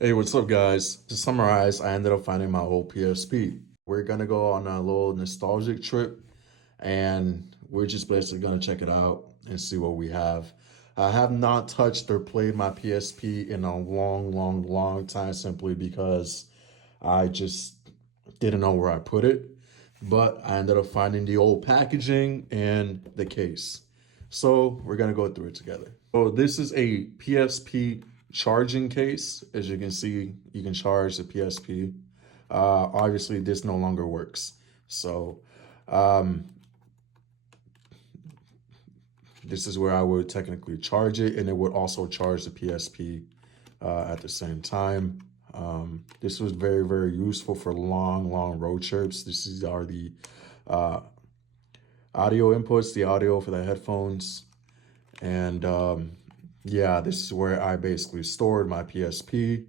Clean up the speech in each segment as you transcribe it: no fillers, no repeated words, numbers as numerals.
Hey, what's up, guys? To summarize, I ended up finding my old PSP. We're gonna go on a little nostalgic trip, and we're just basically gonna check it out and see what we have. I have not touched or played my PSP in a long, long, long time simply because I just didn't know where I put it. But I ended up finding the old packaging and the case. So we're gonna go through it together. So this is a PSP charging case. As you can see, you can charge the PSP. Obviously, this no longer works. So this is where I would technically charge it, and it would also charge the PSP at the same time. This was very, very useful for long, long road trips. These are the uh, audio inputs, the audio for the headphones. And yeah, this is where I basically stored my PSP.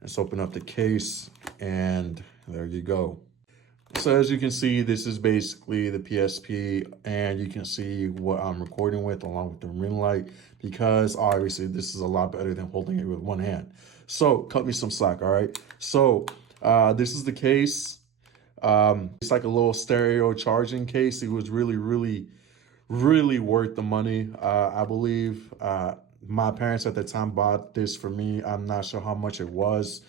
Let's open up the case, and there you go. So as you can see, this is basically the PSP, and you can see what I'm recording with along with the ring light, because obviously this is a lot better than holding it with one hand. So cut me some slack, all right? So this is the case. It's like a little stereo charging case. It was really, really, really worth the money. I believe my parents at the time bought this for me. I'm not sure how much it was,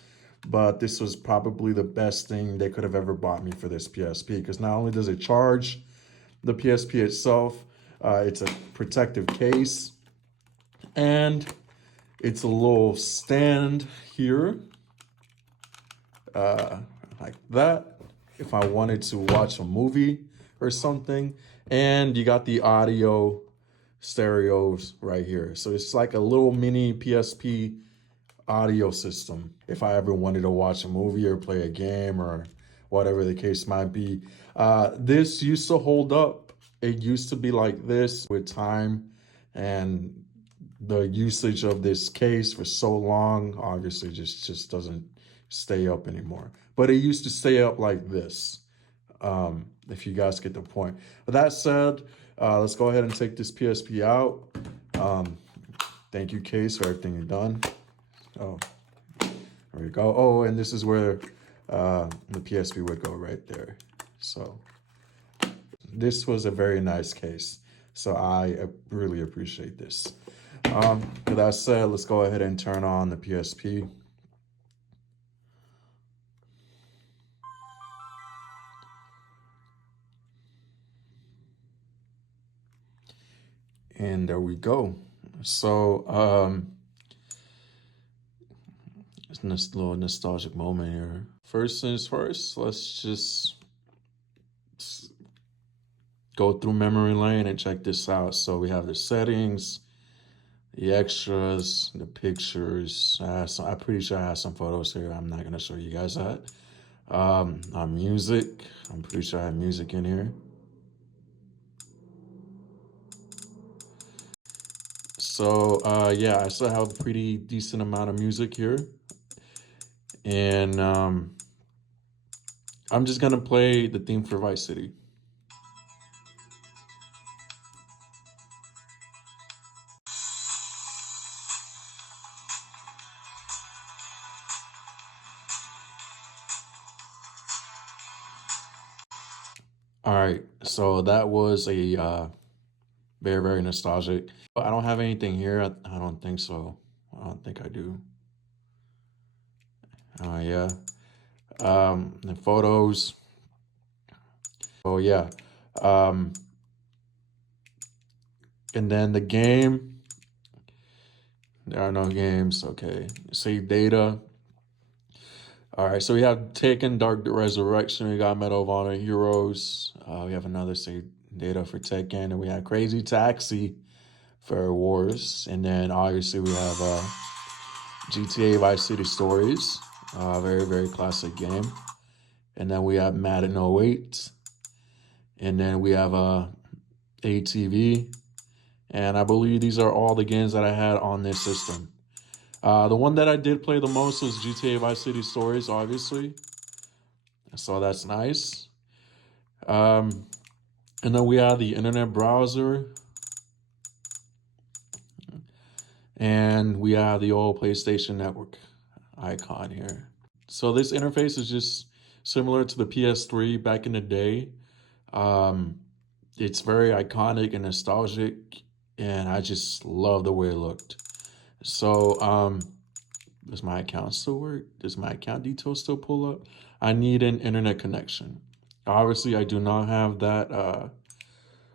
but this was probably the best thing they could have ever bought me for this PSP, because not only does it charge the PSP itself, it's a protective case, and it's a little stand here, like that, if I wanted to watch a movie or something. And you got the audio stereos right here. So it's like a little mini PSP audio system if I ever wanted to watch a movie or play a game or whatever the case might be. This used to hold up. It used to be like this with time, and the usage of this case for so long obviously just doesn't stay up anymore. But it used to stay up like this, if you guys get the point. But that said, let's go ahead and take this PSP out. Thank you, case, for everything you've done. Oh, there we go. Oh, and this is where the PSP would go right there. So this was a very nice case. So I really appreciate this. With that said, let's go ahead and turn on the PSP. And there we go. So it's this little nostalgic moment here. First things first, let's just go through memory lane and check this out. So we have the settings, the extras, the pictures. I'm pretty sure I have some photos here. I'm not gonna show you guys that. Music. I'm pretty sure I have music in here. So yeah, I still have a pretty decent amount of music here. And I'm just gonna play the theme for Vice City. All right, so that was a very, very nostalgic. But I don't have anything here. I don't think so. I don't think I do. Yeah. The photos. Oh yeah. Um, and then the game. There are no games. Okay. Save data. All right. So we have Taken, Dark Resurrection. We got Medal of Honor Heroes. We have another save data for Tekken, and we have Crazy Taxi for Wars. And then obviously we have GTA Vice City Stories. Very, very classic game. And then we have Madden 08. And then we have ATV. And I believe these are all the games that I had on this system. The one that I did play the most was GTA Vice City Stories, obviously. So that's nice. And then we have the internet browser. And we have the old PlayStation Network. icon here. So this interface is just similar to the PS3 back in the day. Um, it's very iconic and nostalgic, and I just love the way it looked. So, does my account still work? Does my account details still pull up? I need an internet connection. Obviously, I do not have that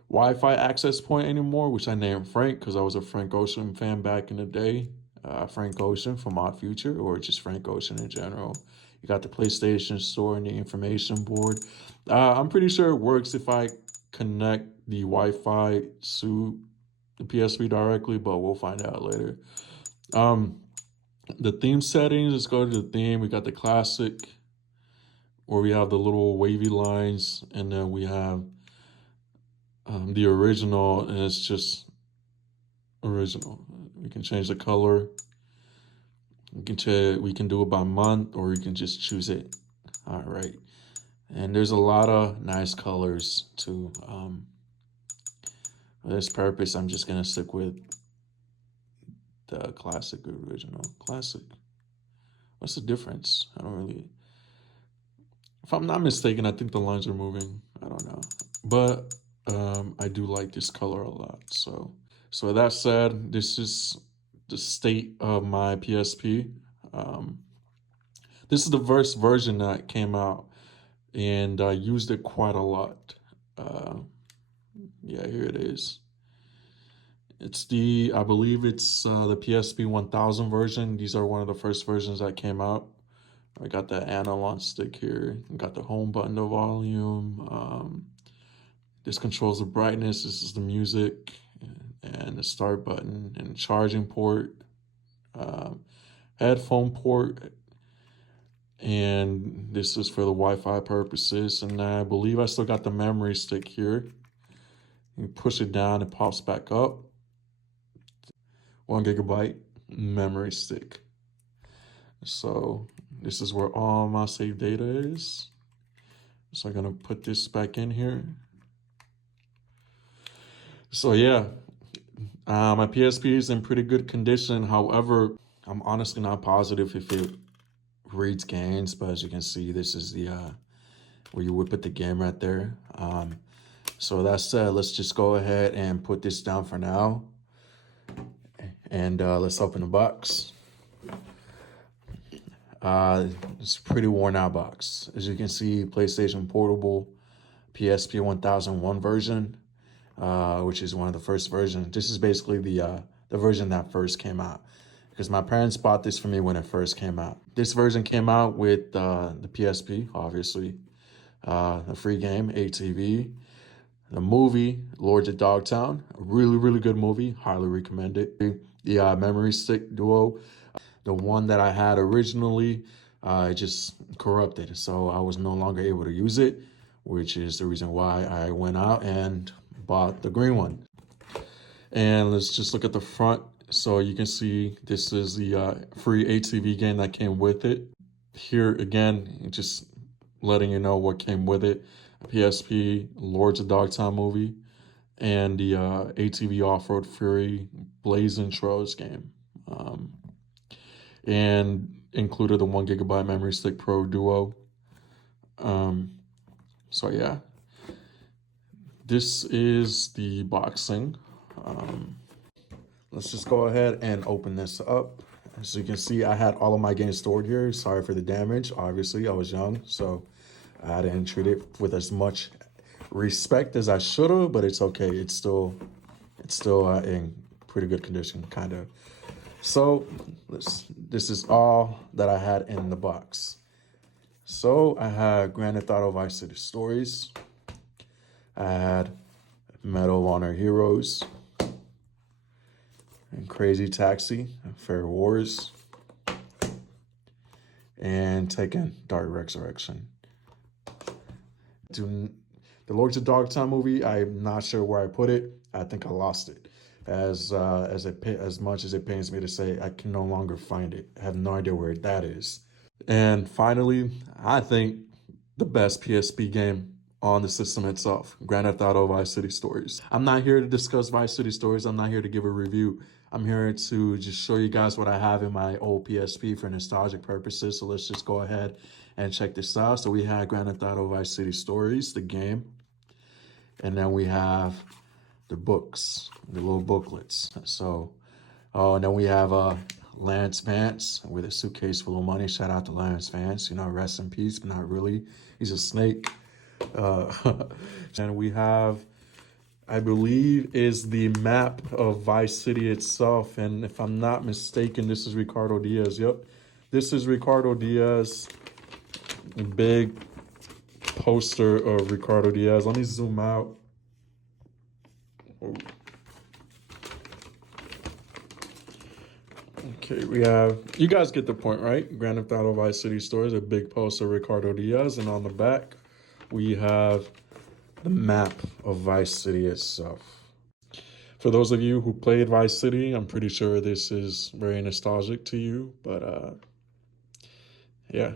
Wi-Fi access point anymore, which I named Frank because I was a Frank Ocean fan back in the day. Frank Ocean from Odd Future, or just Frank Ocean in general. You got the PlayStation Store and the information board. I'm pretty sure it works if I connect the Wi-Fi to the PSP directly, but we'll find out later. The theme settings, let's go to the theme. We got the classic, where we have the little wavy lines, and then we have the original, and it's just original. We can change the color. We can do it by month, or you can just choose it. All right. And there's a lot of nice colors too. For this purpose, I'm just gonna stick with the classic original. Classic. What's the difference? I don't really. If I'm not mistaken, I think the lines are moving. I don't know, but I do like this color a lot. So that said, this is the state of my PSP. This is the first version that came out, and I used it quite a lot. Yeah, here it is. It's I believe it's the PSP 1000 version. These are one of the first versions that came out. I got the analog stick here. I got the home button, the volume. This controls the brightness. This is the music, and the start button, and charging port, headphone port, and this is for the Wi-Fi purposes. And I believe I still got the memory stick here. You push it down, it pops back up. 1 gigabyte memory stick. So this is where all my save data is. So I'm gonna put this back in here. So yeah, my PSP is in pretty good condition. However, I'm honestly not positive if it reads games, but as you can see, this is the where you would put the game right there. So that said, let's just go ahead and put this down for now. And let's open the box. It's a pretty worn out box. As you can see, PlayStation Portable PSP 1001 version, which is one of the first versions. This is basically the version that first came out, because my parents bought this for me when it first came out. This version came out with the PSP, obviously, the free game, ATV, the movie, Lords of Dogtown, a really, really good movie, highly recommend it. The memory stick duo, the one that I had originally, just corrupted, so I was no longer able to use it, which is the reason why I went out and bought the green one. And let's just look at the front. So you can see this is the free ATV game that came with it. Here again, just letting you know what came with it. A PSP, Lords of Dogtown movie, and the ATV Off-Road Fury Blazing Trails game. And included the 1 gigabyte memory stick Pro Duo. So yeah, this is the boxing. Let's just go ahead and open this up. As you can see, I had all of my games stored here. Sorry for the damage. Obviously, I was young, so I didn't treat it with as much respect as I should have, but it's okay. It's still in pretty good condition, kind of. So this is all that I had in the box. So I had Grand Theft Auto Vice City Stories. I had Medal of Honor Heroes, and Crazy Taxi, Fair Wars, and Tekken Dark Resurrection. The Lords of Dogtown movie, I'm not sure where I put it. I think I lost it. As much as it pains me to say, I can no longer find it. I have no idea where that is. And finally, I think the best PSP game on the system itself, Grand Theft Auto Vice City Stories. I'm not here to discuss Vice City Stories. I'm not here to give a review. I'm here to just show you guys what I have in my old PSP for nostalgic purposes. So let's just go ahead and check this out. So we have Grand Theft Auto Vice City Stories, the game. And then we have the books, the little booklets. So, and then we have Lance Vance with a suitcase full of money. Shout out to Lance Vance. You know, rest in peace, but not really. He's a snake. And we have, I believe, is the map of Vice City itself. And if I'm not mistaken, this is Ricardo Diaz. Yep, this is Ricardo Diaz. Big poster of Ricardo Diaz. Let me zoom out. Okay, we have, you guys get the point, right? Grand Theft Auto Vice City Stories, a big poster of Ricardo Diaz. And on the back, we have the map of Vice City itself. For those of you who played Vice City, I'm pretty sure this is very nostalgic to you. But yeah,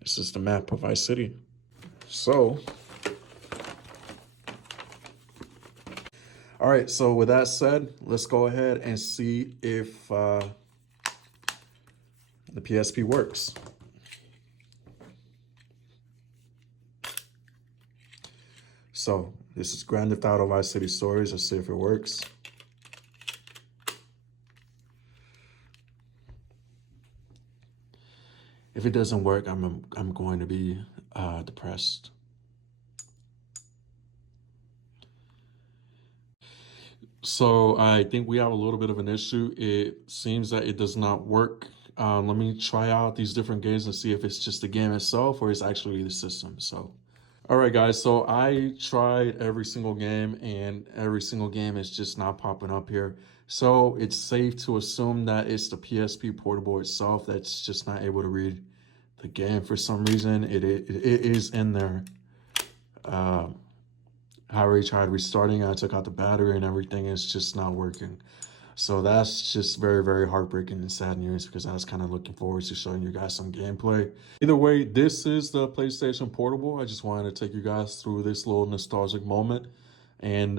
this is the map of Vice City. So, all right, so with that said, let's go ahead and see if the PSP works. So this is Grand Theft Auto Vice City Stories. Let's see if it works. If it doesn't work, I'm going to be depressed. So I think we have a little bit of an issue. It seems that it does not work. Let me try out these different games and see if it's just the game itself or it's actually the system. So, all right, guys. So I tried every single game and every single game is just not popping up here. So it's safe to assume that it's the PSP portable itself that's just not able to read the game for some reason. It is in there. I already tried restarting. I took out the battery and everything. It's just not working. So that's just very, very heartbreaking and sad news because I was kind of looking forward to showing you guys some gameplay. Either way, this is the PlayStation Portable. I just wanted to take you guys through this little nostalgic moment. And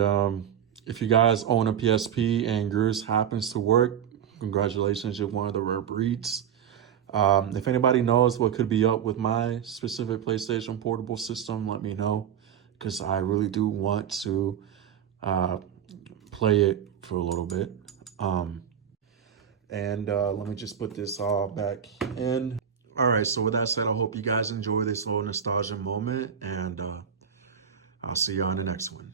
if you guys own a PSP and yours happens to work, congratulations, you're one of the rare breeds. If anybody knows what could be up with my specific PlayStation Portable system, let me know because I really do want to play it for a little bit. Let me just put this all back in. All right, so with that said, I hope you guys enjoy this little nostalgia moment, and I'll see you on the next one.